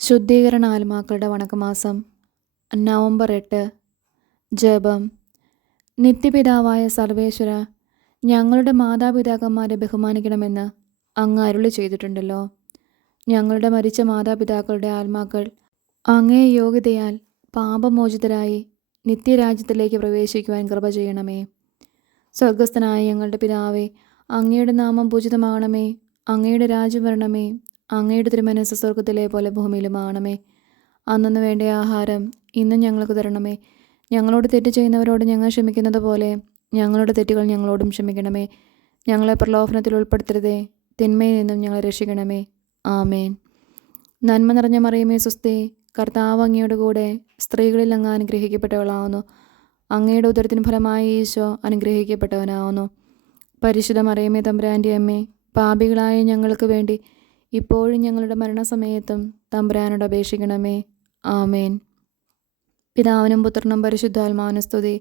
ശുദ്ധീകരണ ആത്മാക്കളുടെ വണക്കമാസം നവംബർ 8. ജപം. നിത്യപിതാവായ സർവേശ്വര, ഞങ്ങളുടെ മാതാപിതാക്കന്മാരെ ബഹുമാനിക്കണമെന്ന് അങ്ങ് അരുളി ചെയ്തിട്ടുണ്ടല്ലോ. ഞങ്ങളുടെ മരിച്ച മാതാപിതാക്കളുടെ ആത്മാക്കൾ അങ്ങേ യോഗ്യതയാൽ പാപമോചിതരായി നിത്യരാജ്യത്തിലേക്ക് പ്രവേശിക്കുവാൻ കൃപ ചെയ്യണമേ. സ്വർഗസ്ഥനായ ഞങ്ങളുടെ പിതാവേ, അങ്ങയുടെ നാമം പൂജിതമാകണമേ. അങ്ങയുടെ രാജ്യം വരണമേ. അങ്ങയുടെ തിരുമനസ്സ് സ്വർഗത്തിലെ പോലെ ഭൂമിയിലുമാകണമേ. അന്നു വേണ്ട ആഹാരം ഇന്നും ഞങ്ങൾക്ക് തരണമേ. ഞങ്ങളോട് തെറ്റ് ചെയ്യുന്നവരോട് ഞങ്ങൾ ക്ഷമിക്കുന്നത് പോലെ ഞങ്ങളുടെ തെറ്റുകൾ ഞങ്ങളോടും ക്ഷമിക്കണമേ. ഞങ്ങളെ പ്രലോഭനത്തിൽ ഉൾപ്പെടുത്തരുതേ, തിന്മയിൽ നിന്നും ഞങ്ങളെ രക്ഷിക്കണമേ. ആമേൻ. നന്മ നിറഞ്ഞ മറിയമേ സ്വസ്തി, കർത്താവ് അങ്ങയുടെ കൂടെ സ്ത്രീകളിൽ അങ്ങ് അനുഗ്രഹിക്കപ്പെട്ടവളാവുന്നു. അങ്ങയുടെ ഉദരത്തിന് ഫലമായി ഈശോ അനുഗ്രഹിക്കപ്പെട്ടവനാവുന്നു. പരിശുദ്ധ മറിയമേ തമ്പുരാൻ്റെ അമ്മേ, പാപികളായ ഞങ്ങൾക്ക് വേണ്ടി ഇപ്പോഴും ഞങ്ങളുടെ മരണസമയത്തും തമ്പുരാനോട് അപേക്ഷിക്കണമേ. ആമേൻ. പിതാവിനും പുത്രനും പരിശുദ്ധാത്മാവിനും സ്തുതി,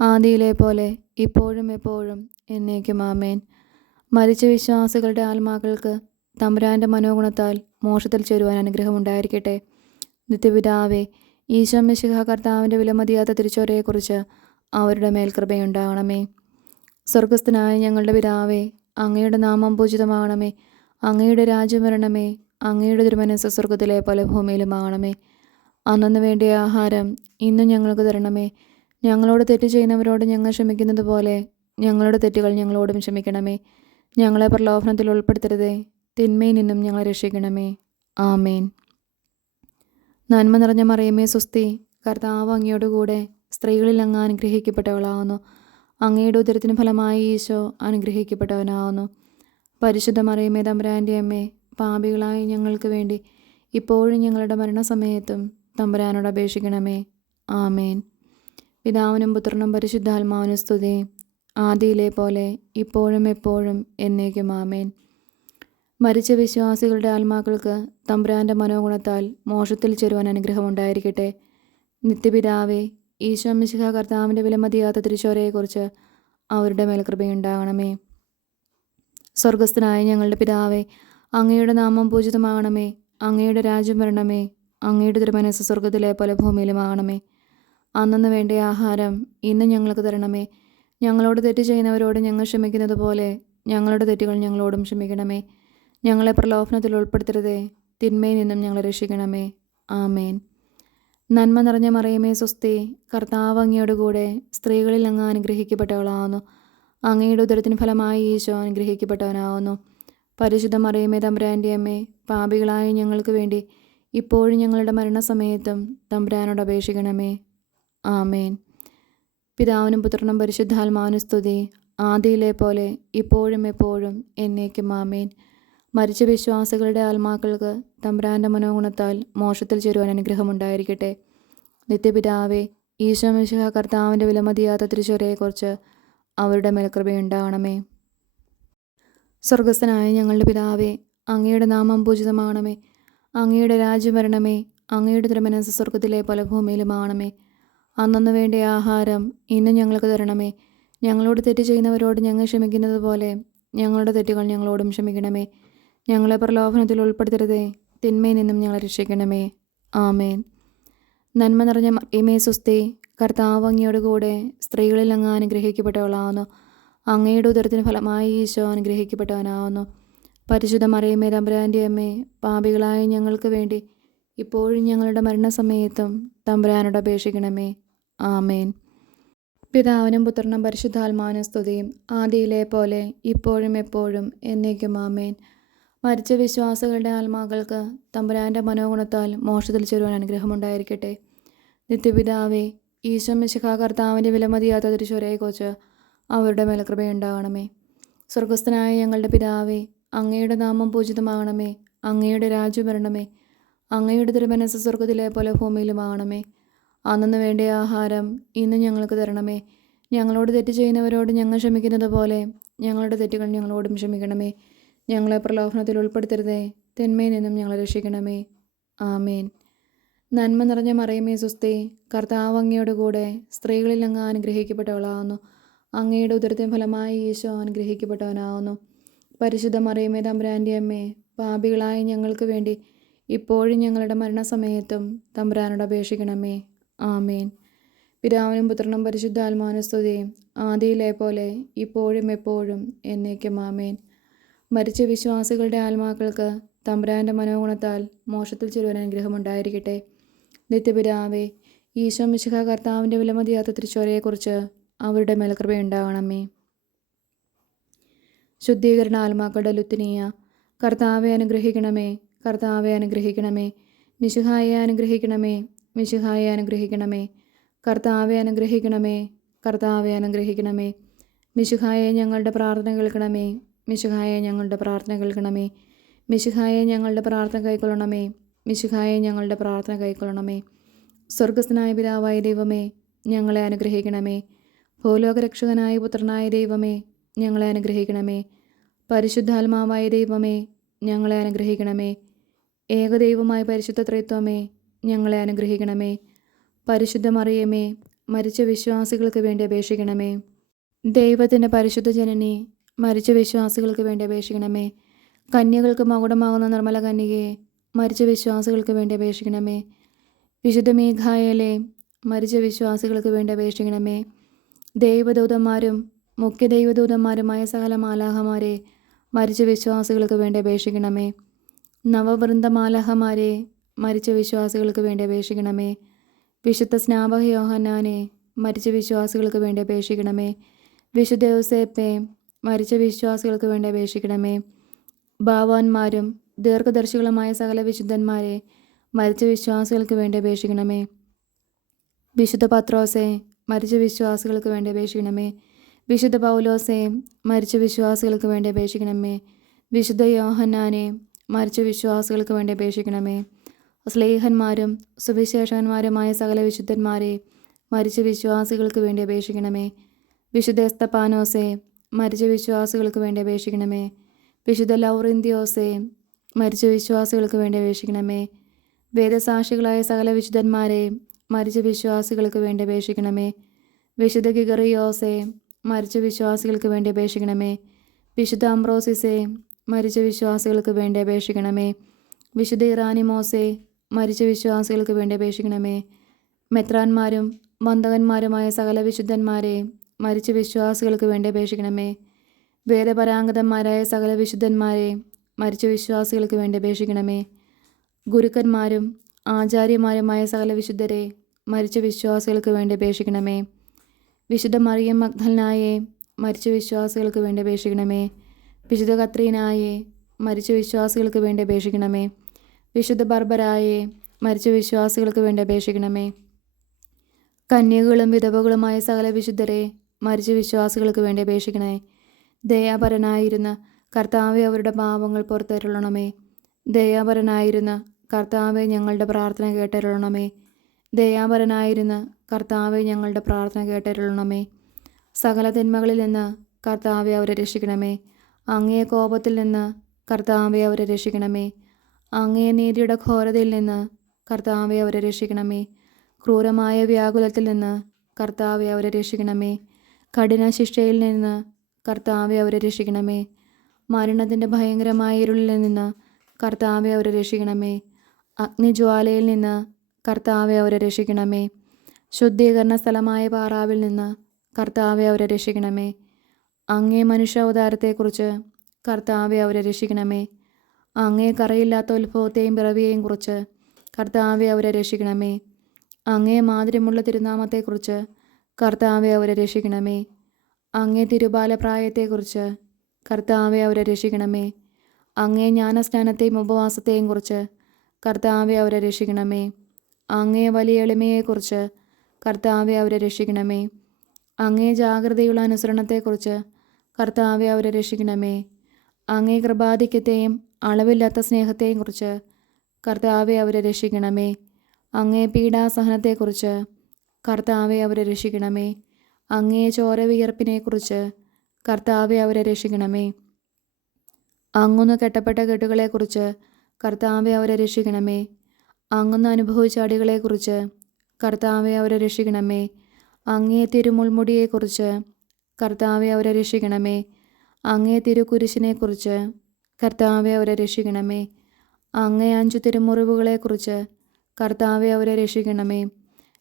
ആദിയിലെ പോലെ ഇപ്പോഴും എപ്പോഴും എന്നേക്കും. ആമേൻ. മരിച്ച വിശ്വാസികളുടെ ആത്മാക്കൾക്ക് തമ്പുരാൻ്റെ മനോഗുണത്താൽ മോക്ഷത്തിൽ ചേരുവാൻ അനുഗ്രഹമുണ്ടായിരിക്കട്ടെ. നിത്യപിതാവേ, ഈശോ മിശിഹാ കർത്താവിൻ്റെ വിലമതിയാത്ത തിരിച്ചോരയെക്കുറിച്ച് അവരുടെ മേൽ കൃപയുണ്ടാകണമേ. സ്വർഗസ്ഥനായ ഞങ്ങളുടെ പിതാവേ, അങ്ങയുടെ നാമം പൂജിതമാകണമേ. അങ്ങയുടെ രാജ്യം വരണമേ. അങ്ങയുടെ തിരുമനസ്സ് സ്വർഗത്തിലെ പോലെ ഭൂമിയിലുമാകണമേ. അന്നു വേണ്ടിയ ആഹാരം ഇന്നും ഞങ്ങൾക്ക് തരണമേ. ഞങ്ങളോട് തെറ്റ് ചെയ്യുന്നവരോട് ഞങ്ങൾ ക്ഷമിക്കുന്നത് പോലെ ഞങ്ങളുടെ തെറ്റുകൾ ഞങ്ങളോടും ക്ഷമിക്കണമേ. ഞങ്ങളെ പ്രലോഭനത്തിൽ ഉൾപ്പെടുത്തരുതേ, തിന്മയിൽ നിന്നും ഞങ്ങളെ രക്ഷിക്കണമേ. ആമേൻ. നന്മ നിറഞ്ഞ മറിയമേ സ്വസ്തി, കർത്താവ് അങ്ങയോട് കൂടെ സ്ത്രീകളിൽ അങ്ങ് അനുഗ്രഹിക്കപ്പെട്ടവളാവുന്നു. അങ്ങയുടെ ഉദരത്തിന് ഫലമായി ഈശോ അനുഗ്രഹിക്കപ്പെട്ടവനാവുന്നു. പരിശുദ്ധ മറിയമേ തമ്പുരാൻ്റെ അമ്മേ, പാപികളായ ഞങ്ങൾക്ക് വേണ്ടി ഇപ്പോഴും ഞങ്ങളുടെ മരണസമയത്തും തമ്പുരാനോട് അപേക്ഷിക്കണമേ. ആമേൻ. പിതാവിനും പുത്രനും പരിശുദ്ധാത്മാവിനും സ്തുതി, ആദിയിലെ പോലെ ഇപ്പോഴും എപ്പോഴും എന്നേക്കും. ആമേൻ. മരിച്ച വിശ്വാസികളുടെ ആത്മാക്കൾക്ക് തമ്പുരാൻ്റെ മനോഗുണത്താൽ മോക്ഷത്തിൽ ചേരുവാൻ അനുഗ്രഹമുണ്ടായിരിക്കട്ടെ. നിത്യപിതാവേ, ഈശോ മിശിഹാ കർത്താവിൻ്റെ വിലമതിയാത്ത തിരുച്ചോരയെക്കുറിച്ച് അവരുടെ മേൽ കൃപയുണ്ടാകണമേ. സ്വർഗസ്ഥനായ ഞങ്ങളുടെ പിതാവേ, അങ്ങയുടെ നാമം പൂജിതമാകണമേ. അങ്ങയുടെ രാജ്യം വരണമേ. അങ്ങയുടെ തിരുമനസ്സ് സ്വർഗത്തിലെ പോലെ ഭൂമിയിലുമാകണമേ. അന്നു വേണ്ട ആഹാരം ഇന്നും ഞങ്ങൾക്ക് തരണമേ. ഞങ്ങളോട് തെറ്റ് ചെയ്യുന്നവരോട് ഞങ്ങൾ ക്ഷമിക്കുന്നത് പോലെ ഞങ്ങളുടെ തെറ്റുകൾ ഞങ്ങളോടും ക്ഷമിക്കണമേ. ഞങ്ങളെ പ്രലോഭനത്തിൽ ഉൾപ്പെടുത്തരുതേ, തിന്മയിൽ നിന്നും ഞങ്ങളെ രക്ഷിക്കണമേ. ആമേൻ. നന്മ നിറഞ്ഞ മറിയമേ സ്വസ്തി, കർത്താവ് അങ്ങയോട് കൂടെ സ്ത്രീകളിൽ അങ്ങ് അനുഗ്രഹിക്കപ്പെട്ടവളാവുന്നു. അങ്ങയുടെ ഉദരത്തിന് ഫലമായി ഈശോ അനുഗ്രഹിക്കപ്പെട്ടവനാവുന്നു. പരിശുദ്ധ മറിയമേ തമ്പുരാൻ്റെ അമ്മേ, പാപികളായ ഞങ്ങൾക്ക് വേണ്ടി ഇപ്പോഴും ഞങ്ങളുടെ മരണസമയത്തും തമ്പുരാനോട് അപേക്ഷിക്കണമേ. ആമേൻ. പിതാവിനും പുത്രനും പരിശുദ്ധാത്മാവിനും സ്തുതി, ആദിയിലെ പോലെ ഇപ്പോഴും എപ്പോഴും എന്നേക്കും. ആമേൻ. മരിച്ച വിശ്വാസികളുടെ ആത്മാക്കൾക്ക് തമ്പുരാൻ്റെ മനോഗുണത്താൽ മോക്ഷത്തിൽ ചേരുവാൻ അനുഗ്രഹമുണ്ടായിരിക്കട്ടെ. നിത്യപിതാവേ, ഈശോ മിശിഹാ കർത്താവിൻ്റെ വിലമതിയാത്ത തിരുച്ചോരയെക്കുറിച്ച് അവരുടെ മേൽ കൃപയുണ്ടാകണമേ. സ്വർഗസ്ഥനായ ഞങ്ങളുടെ പിതാവേ, അങ്ങയുടെ നാമം പൂജിതമാകണമേ. അങ്ങയുടെ രാജ്യം വരണമേ. അങ്ങയുടെ തിരുമനസ്സ് സ്വർഗത്തിലെ പോലെ ഭൂമിയിലുമാകണമേ. അന്നു വേണ്ട ആഹാരം ഇന്നും ഞങ്ങൾക്ക് തരണമേ. ഞങ്ങളോട് തെറ്റ് ചെയ്യുന്നവരോട് ഞങ്ങൾ ക്ഷമിക്കുന്നത് പോലെ ഞങ്ങളുടെ തെറ്റുകൾ ഞങ്ങളോടും ക്ഷമിക്കണമേ. ഞങ്ങളെ പ്രലോഭനത്തിൽ ഉൾപ്പെടുത്തരുതേ, തിന്മയിൽ നിന്നും ഞങ്ങളെ രക്ഷിക്കണമേ. ആമേൻ. നന്മ നിറഞ്ഞ മറിയമേ സ്വസ്തി, കർത്താവ് അങ്ങയോട് കൂടെ സ്ത്രീകളിൽ അങ്ങ് അനുഗ്രഹിക്കപ്പെട്ടവളാവുന്നു. അങ്ങയുടെ ഉദരത്തിന് ഫലമായി ഈശോ അനുഗ്രഹിക്കപ്പെട്ടവനാവുന്നു. പരിശുദ്ധ മറിയമേ തമ്പുരാൻ്റെ അമ്മേ, പാപികളായ ഞങ്ങൾക്ക് വേണ്ടി ഇപ്പോഴും ഞങ്ങളുടെ മരണസമയത്തും തമ്പുരാനോട് അപേക്ഷിക്കണമേ. ആമേൻ. പിതാവിനും പുത്രനും പരിശുദ്ധാത്മാവിനും സ്തുതിയും, ആദിയിലെ പോലെ ഇപ്പോഴും എപ്പോഴും എന്നേക്കും. ആമേൻ. മരിച്ച വിശ്വാസികളുടെ ആത്മാക്കൾക്ക് തമ്പുരാൻ്റെ മനോഗുണത്താൽ മോക്ഷത്തിൽ ചേരുവാൻ അനുഗ്രഹമുണ്ടായിരിക്കട്ടെ. നിത്യപിതാവേ, ഈശോ മിശിഹാ കർത്താവിൻ്റെ വിലമതിയാത്ത തിരുച്ചോരയെക്കുറിച്ച് അവരുടെ മേൽ കൃപയുണ്ടാകണമേ. സ്വർഗസ്ഥനായ ഞങ്ങളുടെ പിതാവേ, അങ്ങയുടെ നാമം പൂജിതമാകണമേ. അങ്ങയുടെ രാജ്യം വരണമേ. അങ്ങയുടെ തിരുമനസ്സ് സ്വർഗത്തിലെ പോലെ ഭൂമിയിലുമാകണമേ. അന്നു വേണ്ട ആഹാരം ഇന്നും ഞങ്ങൾക്ക് തരണമേ. ഞങ്ങളോട് തെറ്റ് ചെയ്യുന്നവരോട് ഞങ്ങൾ ക്ഷമിക്കുന്നത് പോലെ ഞങ്ങളുടെ തെറ്റുകൾ ഞങ്ങളോടും ക്ഷമിക്കണമേ. ഞങ്ങളെ പ്രലോഭനത്തിൽ ഉൾപ്പെടുത്തരുതേ, തിന്മയിൽ നിന്നും ഞങ്ങളെ രക്ഷിക്കണമേ. ആമേൻ. നന്മ നിറഞ്ഞ മറിയമേ സ്വസ്തി, കർത്താവ് അങ്ങയോട് കൂടെ സ്ത്രീകളിൽ അങ്ങ് അനുഗ്രഹിക്കപ്പെട്ടവളാവുന്നു. അങ്ങയുടെ ഉദരത്തിന് ഫലമായി ഈശോ അനുഗ്രഹിക്കപ്പെട്ടവനാവുന്നു. പരിശുദ്ധ മറിയമേ തമ്പുരാൻ്റെ അമ്മേ, പാപികളായ ഞങ്ങൾക്ക് വേണ്ടി ഇപ്പോഴും ഞങ്ങളുടെ മരണസമയത്തും തമ്പുരാനോട് അപേക്ഷിക്കണമേ. ആമേൻ. പിതാവിനും പുത്രനും പരിശുദ്ധാത്മാവിനും സ്തുതി, ആദിയിലെ പോലെ ഇപ്പോഴും എപ്പോഴും എന്നേക്കും. ആമേൻ. മരിച്ച വിശ്വാസികളുടെ ആത്മാക്കൾക്ക് തമ്പുരാൻ്റെ മനോഗുണത്താൽ മോക്ഷത്തിൽ ചെല്ലുവാൻ അനുഗ്രഹമുണ്ടായിരിക്കട്ടെ. നിത്യപിതാവേ, ഈശോ മിശിഹാ കർത്താവിൻ്റെ വിലമതിയാത്ത തിരുച്ചോരയെക്കുറിച്ച് അവരുടെ മേൽ കൃപയുണ്ടാകണമേ. ശുദ്ധീകരണ ആത്മാക്കളുടെ ലുത്തിനിയ, കർത്താവെ അനുഗ്രഹിക്കണമേ, കർത്താവെ അനുഗ്രഹിക്കണമേ. മിശിഹായെ അനുഗ്രഹിക്കണമേ, മിശിഹായെ അനുഗ്രഹിക്കണമേ. കർത്താവെ അനുഗ്രഹിക്കണമേ, കർത്താവെ അനുഗ്രഹിക്കണമേ. മിശിഹായെ ഞങ്ങളുടെ പ്രാർത്ഥന കേൾക്കണമേ, മിശിഹായെ ഞങ്ങളുടെ പ്രാർത്ഥന കേൾക്കണമേ. മിശിഹായെ ഞങ്ങളുടെ പ്രാർത്ഥന കൈക്കൊള്ളണമേ, മിശിഹായെ ഞങ്ങളുടെ പ്രാർത്ഥന കൈക്കൊള്ളണമേ. സ്വർഗസ്ഥനായ പിതാവായ ദൈവമേ, ഞങ്ങളെ അനുഗ്രഹിക്കണമേ. ഭൂലോകരക്ഷകനായ പുത്രനായ ദൈവമേ, ഞങ്ങളെ അനുഗ്രഹിക്കണമേ. പരിശുദ്ധാത്മാവായ ദൈവമേ, ഞങ്ങളെ അനുഗ്രഹിക്കണമേ. ഏകദൈവമായ പരിശുദ്ധ ത്രിത്വമേ, ഞങ്ങളെ അനുഗ്രഹിക്കണമേ. പരിശുദ്ധ മറിയമേ, മരിച്ച വിശ്വാസികൾക്ക് വേണ്ടി അപേക്ഷിക്കണമേ. ദൈവത്തിൻ്റെ പരിശുദ്ധ ജനനി, മരിച്ച വിശ്വാസികൾക്ക് വേണ്ടി അപേക്ഷിക്കണമേ. കന്യകൾക്ക് മകുടമാകുന്ന നിർമ്മല കന്യകയെ, മരിച്ച വിശ്വാസികൾക്ക് വേണ്ടി അപേക്ഷിക്കണമേ. വിശുദ്ധ മീഖായേലെ, മരിച്ച വിശ്വാസികൾക്ക് വേണ്ടി അപേക്ഷിക്കണമേ. ദൈവദൂതന്മാരും മുഖ്യ ദൈവദൂതന്മാരുമായ സകല മാലാഹമാരെ, മരിച്ച വിശ്വാസികൾക്ക് വേണ്ടി അപേക്ഷിക്കണമേ. നവവൃന്ദ മാലാഹമാരെ, മരിച്ച വിശ്വാസികൾക്ക് വേണ്ടി അപേക്ഷിക്കണമേ. വിശുദ്ധ സ്നാപക യോഹന്നാനെ, മരിച്ച വിശ്വാസികൾക്ക് വേണ്ടി അപേക്ഷിക്കണമേ. വിശുദ്ധ യോസേപ്പെ, മരിച്ച വിശ്വാസികൾക്ക് വേണ്ടി അപേക്ഷിക്കണമേ. ഭാവാന്മാരും ദീർഘദർശികളുമായ സകല വിശുദ്ധന്മാരെ, മരിച്ച വിശ്വാസികൾക്ക് വേണ്ടി അപേക്ഷിക്കണമേ. വിശുദ്ധ പത്രോസെ, മരിച്ച വിശ്വാസികൾക്ക് വേണ്ടി അപേക്ഷിക്കണമേ. വിശുദ്ധ പൗലോസെ, മരിച്ച വിശ്വാസികൾക്ക് വേണ്ടി അപേക്ഷിക്കണമേ. വിശുദ്ധ യോഹന്നാനെ, മരിച്ച വിശ്വാസികൾക്ക് വേണ്ടി അപേക്ഷിക്കണമേ. സ്ലേഹന്മാരും സുവിശേഷകന്മാരുമായ സകല വിശുദ്ധന്മാരെ, മരിച്ച വിശ്വാസികൾക്ക് വേണ്ടി അപേക്ഷിക്കണമേ. വിശുദ്ധ എസ്തപ്പാനോസെ, മരിച്ച വിശ്വാസികൾക്ക് വേണ്ടി അപേക്ഷിക്കണമേ. വിശുദ്ധ ലൗറിന്ത്യോസെ, മരിച്ച വിശ്വാസികൾക്ക് വേണ്ടി അപേക്ഷിക്കണമേ. വേദസാക്ഷികളായ സകല വിശുദ്ധന്മാരെ, മരിച്ച വിശ്വാസികൾക്ക് വേണ്ടി അപേക്ഷിക്കണമേ. വിശുദ്ധ ഗിഗറിയോസെ, മരിച്ച വിശ്വാസികൾക്ക് വേണ്ടി അപേക്ഷിക്കണമേ. വിശുദ്ധ അംബ്രോസിസെ, മരിച്ച വിശ്വാസികൾക്ക് വേണ്ടി അപേക്ഷിക്കണമേ. വിശുദ്ധ ഇറാനിമോസെ, മരിച്ച വിശ്വാസികൾക്ക് വേണ്ടി അപേക്ഷിക്കണമേ. മെത്രാന്മാരും വന്ദകന്മാരുമായ സകല വിശുദ്ധന്മാരെ, മരിച്ച വിശ്വാസികൾക്ക് വേണ്ടി അപേക്ഷിക്കണമേ. വേദപരാംഗതന്മാരായ സകല വിശുദ്ധന്മാരെ, മരിച്ച വിശ്വാസികൾക്ക് വേണ്ടി അപേക്ഷിക്കണമേ. ഗുരുക്കന്മാരും ആചാര്യന്മാരുമായ സകല വിശുദ്ധരെ, മരിച്ച വിശ്വാസികൾക്ക് വേണ്ടി അപേക്ഷിക്കണമേ. വിശുദ്ധ മറിയം മഗ്ദലനായെ, മരിച്ച വിശ്വാസികൾക്ക് വേണ്ടി അപേക്ഷിക്കണമേ. വിശുദ്ധ കത്രീനായെ, മരിച്ച വിശ്വാസികൾക്ക് വേണ്ടി അപേക്ഷിക്കണമേ. വിശുദ്ധ ബർബരായെ, മരിച്ച വിശ്വാസികൾക്ക് വേണ്ടി അപേക്ഷിക്കണമേ. കന്യകകളും വിധവകളുമായ സകല വിശുദ്ധരെ, മരിച്ച വിശ്വാസികൾക്ക് വേണ്ടി അപേക്ഷിക്കണേ. ദയാപരനായിരുന്ന കർത്താവെ, അവരുടെ പാപങ്ങൾ പുറത്തരുളണമേ. ദയാപരനായിരുന്ന കർത്താവെ, ഞങ്ങളുടെ പ്രാർത്ഥന കേട്ടരുളണമേ. ദയാപരനായിരുന്ന കർത്താവെ, ഞങ്ങളുടെ പ്രാർത്ഥന കേട്ടരുളണമേ. സകല തിന്മകളിൽ നിന്ന് കർത്താവെ, അവരെ രക്ഷിക്കണമേ. അങ്ങേ കോപത്തിൽ നിന്ന് കർത്താവെ, അവരെ രക്ഷിക്കണമേ. അങ്ങേ നീതിയുടെ ഘോരതയിൽ നിന്ന് കർത്താവെ, അവരെ രക്ഷിക്കണമേ. ക്രൂരമായ വ്യാകുലത്തിൽ നിന്ന് കർത്താവെ, അവരെ രക്ഷിക്കണമേ. കഠിന ശിക്ഷയിൽ നിന്ന് കർത്താവെ, അവരെ രക്ഷിക്കണമേ. മരണത്തിൻ്റെ ഭയങ്കരമായ ഇരുളിൽ നിന്ന് കർത്താവെ, അവരെ രക്ഷിക്കണമേ. അഗ്നിജ്വാലയിൽ നിന്ന് കർത്താവെ, അവരെ രക്ഷിക്കണമേ. ശുദ്ധീകരണ സ്ഥലമായ പാറാവിൽ നിന്ന് കർത്താവെ, അവരെ രക്ഷിക്കണമേ. അങ്ങേ മനുഷ്യാവതാരത്തെക്കുറിച്ച് കർത്താവെ, അവരെ രക്ഷിക്കണമേ. അങ്ങേ കറയില്ലാത്ത ഉത്ഭവത്തെയും പിറവിയെയും കുറിച്ച് കർത്താവെ, അവരെ രക്ഷിക്കണമേ. അങ്ങേ മാധുര്യമുള്ള തിരുനാമത്തെക്കുറിച്ച് കർത്താവെ, അവരെ രക്ഷിക്കണമേ. അങ്ങേ തിരുബാലപ്രായത്തെക്കുറിച്ച് കർത്താവെ, അവരെ രക്ഷിക്കണമേ. അങ്ങേ ജ്ഞാനസ്നാനത്തെയും ഉപവാസത്തെയും കുറിച്ച് കർത്താവെ, അവരെ രക്ഷിക്കണമേ. അങ്ങേ വലിയ എളിമയെക്കുറിച്ച് കർത്താവെ, അവരെ രക്ഷിക്കണമേ. അങ്ങേ ജാഗ്രതയുള്ള അനുസരണത്തെക്കുറിച്ച് കർത്താവെ, അവരെ രക്ഷിക്കണമേ. അങ്ങേ കൃപാധിക്യത്തെയും അളവില്ലാത്ത സ്നേഹത്തെയും കുറിച്ച് കർത്താവെ, അവരെ രക്ഷിക്കണമേ. അങ്ങേ പീഡാസഹനത്തെക്കുറിച്ച് കർത്താവെ, അവരെ രക്ഷിക്കണമേ. അങ്ങേ ചോരവിയർപ്പിനെക്കുറിച്ച് കർത്താവെ, അവരെ രക്ഷിക്കണമേ. അങ്ങൊന്ന് കെട്ടപ്പെട്ട കെട്ടുകളെക്കുറിച്ച് കർത്താവെ, അവരെ രക്ഷിക്കണമേ. അങ്ങൊന്ന് അനുഭവിച്ച അടികളെക്കുറിച്ച് കർത്താവെ, അവരെ രക്ഷിക്കണമേ. അങ്ങേ തിരുമുൾമുടിയെക്കുറിച്ച് കർത്താവെ, അവരെ രക്ഷിക്കണമേ. അങ്ങേ തിരുക്കുരിശിനെക്കുറിച്ച് കർത്താവെ, അവരെ രക്ഷിക്കണമേ. അങ്ങേ 5 തിരുമുറിവുകളെക്കുറിച്ച് കർത്താവെ അവരെ രക്ഷിക്കണമേ.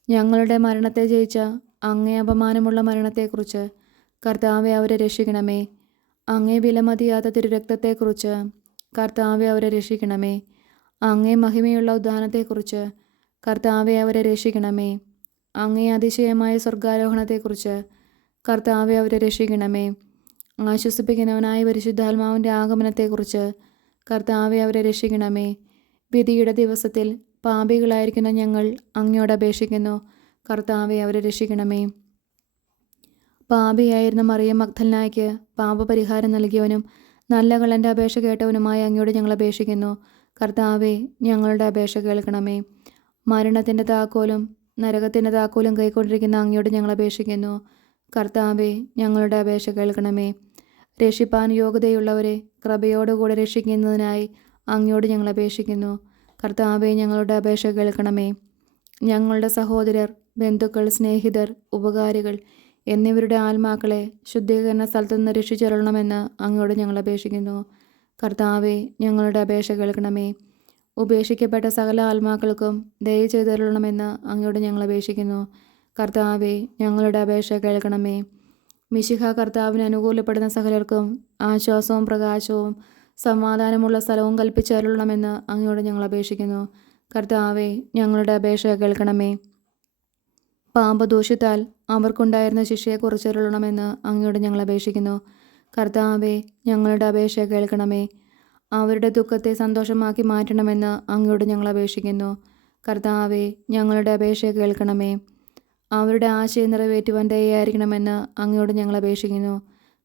ഞങ്ങളുടെ മരണത്തെ ജയിച്ച അങ്ങേ അപമാനമുള്ള മരണത്തെക്കുറിച്ച് കർത്താവെ അവരെ രക്ഷിക്കണമേ. അങ്ങേ വിലമതിയാത്ത തിരുരക്തത്തെക്കുറിച്ച് കർത്താവെ അവരെ രക്ഷിക്കണമേ. അങ്ങേ മഹിമയുള്ള ഉദ്ധാനത്തെക്കുറിച്ച് കർത്താവെ അവരെ രക്ഷിക്കണമേ. അങ്ങേ അതിശയമായ സ്വർഗാരോഹണത്തെക്കുറിച്ച് കർത്താവെ അവരെ രക്ഷിക്കണമേ. ആശ്വസിപ്പിക്കുന്നവനായ പരിശുദ്ധാത്മാവിൻ്റെ ആഗമനത്തെക്കുറിച്ച് കർത്താവെ അവരെ രക്ഷിക്കണമേ. വിധിയുടെ ദിവസത്തിൽ പാപികളായിരിക്കുന്ന ഞങ്ങൾ അങ്ങയോട് അപേക്ഷിക്കുന്നു. കർത്താവെ അവരെ രക്ഷിക്കണമേ. പാപിയായിരുന്ന മറിയം മഗ്ദലനായ്ക്ക് പാപപരിഹാരം നൽകിയവനും നല്ല കള്ളൻ്റെ അപേക്ഷ കേട്ടവനുമായ അങ്ങയോട് ഞങ്ങൾ അപേക്ഷിക്കുന്നു. കർത്താവെ ഞങ്ങളുടെ അപേക്ഷ കേൾക്കണമേ. മരണത്തിൻ്റെ താക്കോലും നരകത്തിൻ്റെ താക്കോലും കൈക്കൊണ്ടിരിക്കുന്ന അങ്ങയോട് ഞങ്ങൾ അപേക്ഷിക്കുന്നു. കർത്താവെ ഞങ്ങളുടെ അപേക്ഷ കേൾക്കണമേ. രക്ഷിപ്പാൻ യോഗ്യതയുള്ളവരെ കൃപയോടുകൂടെ രക്ഷിക്കുന്നതിനായി അങ്ങയോട് ഞങ്ങൾ അപേക്ഷിക്കുന്നു. കർത്താവെ ഞങ്ങളുടെ അപേക്ഷ കേൾക്കണമേ. ഞങ്ങളുടെ സഹോദരർ, ബന്ധുക്കൾ, സ്നേഹിതർ, ഉപകാരികൾ എന്നിവരുടെ ആത്മാക്കളെ ശുദ്ധീകരണ സ്ഥലത്തു നിന്ന് രക്ഷിച്ചരുളണമെന്ന് അങ്ങയോട് ഞങ്ങൾ അപേക്ഷിക്കുന്നു. കർത്താവെ ഞങ്ങളുടെ അപേക്ഷ കേൾക്കണമേ. ഉപേക്ഷിക്കപ്പെട്ട സകല ആത്മാക്കൾക്കും ദയ ചെയ്തരുളണമെന്ന് അങ്ങയോട് ഞങ്ങൾ അപേക്ഷിക്കുന്നു. കർത്താവെ ഞങ്ങളുടെ അപേക്ഷ കേൾക്കണമേ. മിശിഹ കർത്താവിന് അനുകൂലപ്പെടുന്ന സകലർക്കും ആശ്വാസവും പ്രകാശവും സമാധാനമുള്ള സ്ഥലവും കൽപ്പിച്ചരുളണമെന്ന് അങ്ങയോട് ഞങ്ങൾ അപേക്ഷിക്കുന്നു. കർത്താവെ ഞങ്ങളുടെ അപേക്ഷ കേൾക്കണമേ. പാപദോഷത്താൽ അവർക്കുണ്ടായിരുന്ന ശിക്ഷയെ കുറിച്ചരുളണമെന്ന് അങ്ങയോട് ഞങ്ങൾ അപേക്ഷിക്കുന്നു. കർത്താവെ ഞങ്ങളുടെ അപേക്ഷ കേൾക്കണമേ. അവരുടെ ദുഃഖത്തെ സന്തോഷമാക്കി മാറ്റണമെന്ന് അങ്ങയോട് ഞങ്ങൾ അപേക്ഷിക്കുന്നു. കർത്താവെ ഞങ്ങളുടെ അപേക്ഷ കേൾക്കണമേ. അവരുടെ ആശയം നിറവേറ്റുവാൻ ദയയായിരിക്കണമെന്ന് അങ്ങയോട് ഞങ്ങൾ അപേക്ഷിക്കുന്നു.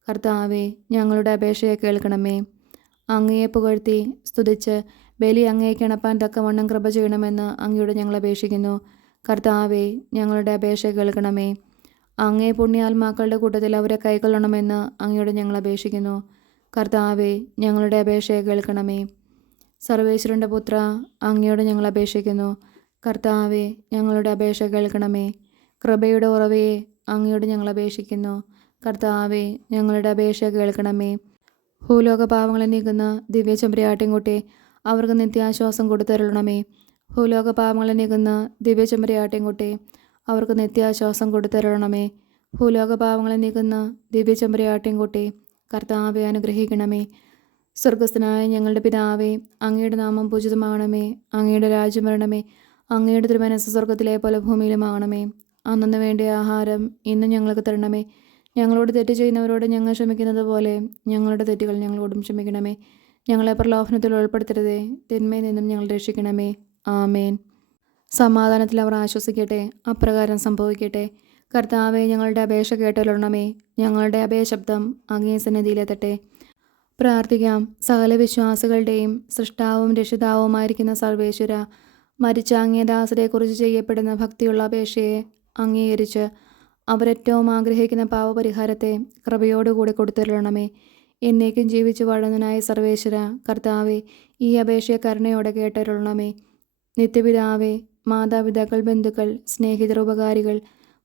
കർത്താവെ ഞങ്ങളുടെ അപേക്ഷയെ കേൾക്കണമേ. അങ്ങയെ പുകഴ്ത്തി സ്തുതിച്ച് ബലി അങ്ങേക്ക് അണപ്പാൻ തക്കവണ്ണം കൃപ ചെയ്യണമെന്ന് അങ്ങയോട് ഞങ്ങൾ അപേക്ഷിക്കുന്നു. കർത്താവെ ഞങ്ങളുടെ അപേക്ഷ കേൾക്കണമേ. അങ്ങേ പുണ്യാത്മാക്കളുടെ കൂട്ടത്തിൽ അവരെ കൈക്കൊള്ളണമെന്ന് അങ്ങയോട് ഞങ്ങൾ അപേക്ഷിക്കുന്നു. കർത്താവെ ഞങ്ങളുടെ അപേക്ഷയെ കേൾക്കണമേ. സർവേശ്വരൻ്റെ പുത്ര, അങ്ങയോട് ഞങ്ങൾ അപേക്ഷിക്കുന്നു. കർത്താവെ ഞങ്ങളുടെ അപേക്ഷ കേൾക്കണമേ. കൃപയുടെ ഉറവയെ അങ്ങയോട് ഞങ്ങൾ അപേക്ഷിക്കുന്നു. കർത്താവെ ഞങ്ങളുടെ അപേക്ഷ കേൾക്കണമേ. ഭൂലോക പാവങ്ങളെ നീക്കുന്ന ദിവ്യ ചെമ്പരിയാട്ടിൻകുട്ടി അവർക്ക് നിത്യാശ്വാസം കൊടുത്തരുളണമേ. ഭൂലോക പാവങ്ങളെ നീക്കുന്ന ദിവ്യ ചെമ്പരിയാട്ടിൻകുട്ടി അവർക്ക് നിത്യാശ്വാസം കൊടുത്തരുളണമേ. ഭൂലോക പാവങ്ങളെ നീക്കുന്ന ദിവ്യ ചെമ്പരിയാട്ടിൻകുട്ടി കർത്താവെ അനുഗ്രഹിക്കണമേ. സ്വർഗസ്ഥനായ ഞങ്ങളുടെ പിതാവേ, അങ്ങയുടെ നാമം പൂജിതമാകണമേ. അങ്ങയുടെ രാജ്യം വരണമേ. അങ്ങയുടെ തിരുമനസ്സ് സ്വർഗത്തിലെ പോലെ ഭൂമിയിലുമാകണമേ. അന്നന്ന് വേണ്ടിയ ആഹാരം ഇന്നും ഞങ്ങൾക്ക് തരണമേ. ഞങ്ങളോട് തെറ്റ് ചെയ്യുന്നവരോട് ഞങ്ങൾ ക്ഷമിക്കുന്നത് പോലെ ഞങ്ങളുടെ തെറ്റുകൾ ഞങ്ങളോടും ക്ഷമിക്കണമേ. ഞങ്ങളെ പ്രലോഭനത്തിൽ ഉൾപ്പെടുത്തരുതേ, തിന്മയിൽ നിന്നും ഞങ്ങൾ രക്ഷിക്കണമേ. ആമേൻ. സമാധാനത്തിൽ അവർ ആശ്വസിക്കട്ടെ, അപ്രകാരം സംഭവിക്കട്ടെ. കർത്താവെ ഞങ്ങളുടെ അപേക്ഷ കേട്ടരുളണമേ. ഞങ്ങളുടെ അഭയശബ്ദം അങ്ങേ സന്നിധിയിലെത്തട്ടെ. പ്രാർത്ഥിക്കാം. സകല വിശ്വാസികളുടെയും സൃഷ്ടാവും രക്ഷിതാവുമായിരിക്കുന്ന സർവേശ്വര, മരിച്ച അങ്ങേ ദാസരെക്കുറിച്ച് ചെയ്യപ്പെടുന്ന ഭക്തിയുള്ള അപേക്ഷയെ അംഗീകരിച്ച് അവരേറ്റവും ആഗ്രഹിക്കുന്ന പാവപരിഹാരത്തെ കൃപയോടുകൂടി കൊടുത്തരുളണമേ. എന്നേക്കും ജീവിച്ചു വാഴുന്നതിനായ സർവേശ്വര, കർത്താവെ ഈ അപേക്ഷയെ കരുണയോടെ കേട്ടരുളണമേ. നിത്യപിതാവേ, മാതാപിതാക്കൾ, ബന്ധുക്കൾ, സ്നേഹിതർ, ഉപകാരികൾ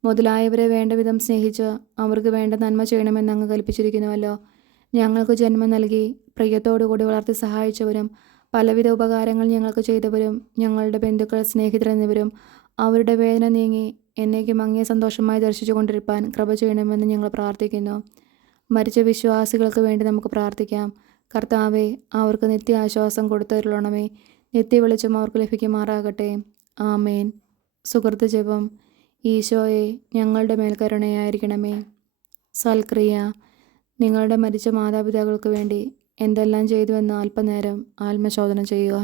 മുതലായവരെ വേണ്ട വിധം സ്നേഹിച്ച് അവർക്ക് വേണ്ട നന്മ ചെയ്യണമെന്ന് അങ്ങ് കൽപ്പിച്ചിരിക്കുന്നുവല്ലോ. ഞങ്ങൾക്ക് ജന്മം നൽകി പ്രിയത്തോടുകൂടി വളർത്തി സഹായിച്ചവരും പലവിധ ഉപകാരങ്ങൾ ഞങ്ങൾക്ക് ചെയ്തവരും ഞങ്ങളുടെ ബന്ധുക്കൾ, സ്നേഹിതർ എന്നിവരും അവരുടെ വേദന നീങ്ങി എന്നേക്കും അങ്ങേ സന്തോഷമായി ദർശിച്ചു കൊണ്ടിരിപ്പാൻ കൃപ ചെയ്യണമെന്ന് ഞങ്ങൾ പ്രാർത്ഥിക്കുന്നു. മരിച്ച വിശ്വാസികൾക്ക് വേണ്ടി നമുക്ക് പ്രാർത്ഥിക്കാം. കർത്താവെ അവർക്ക് നിത്യ ആശ്വാസം കൊടുത്തരുളണമേ. നിത്യ വെളിച്ചം അവർക്ക് ലഭിക്കുമാറാകട്ടെ. ആമേൻ. സുഹൃത്ത് ജപം. ഈശോയെ ഞങ്ങളുടെ മേൽ കരുണയായിരിക്കണമേ. സൽക്രിയ. നിങ്ങളുടെ മരിച്ച മാതാപിതാക്കൾക്ക് വേണ്ടി എന്തെല്ലാം ചെയ്തുവെന്ന് അല്പനേരം ആത്മശോധന ചെയ്യുക.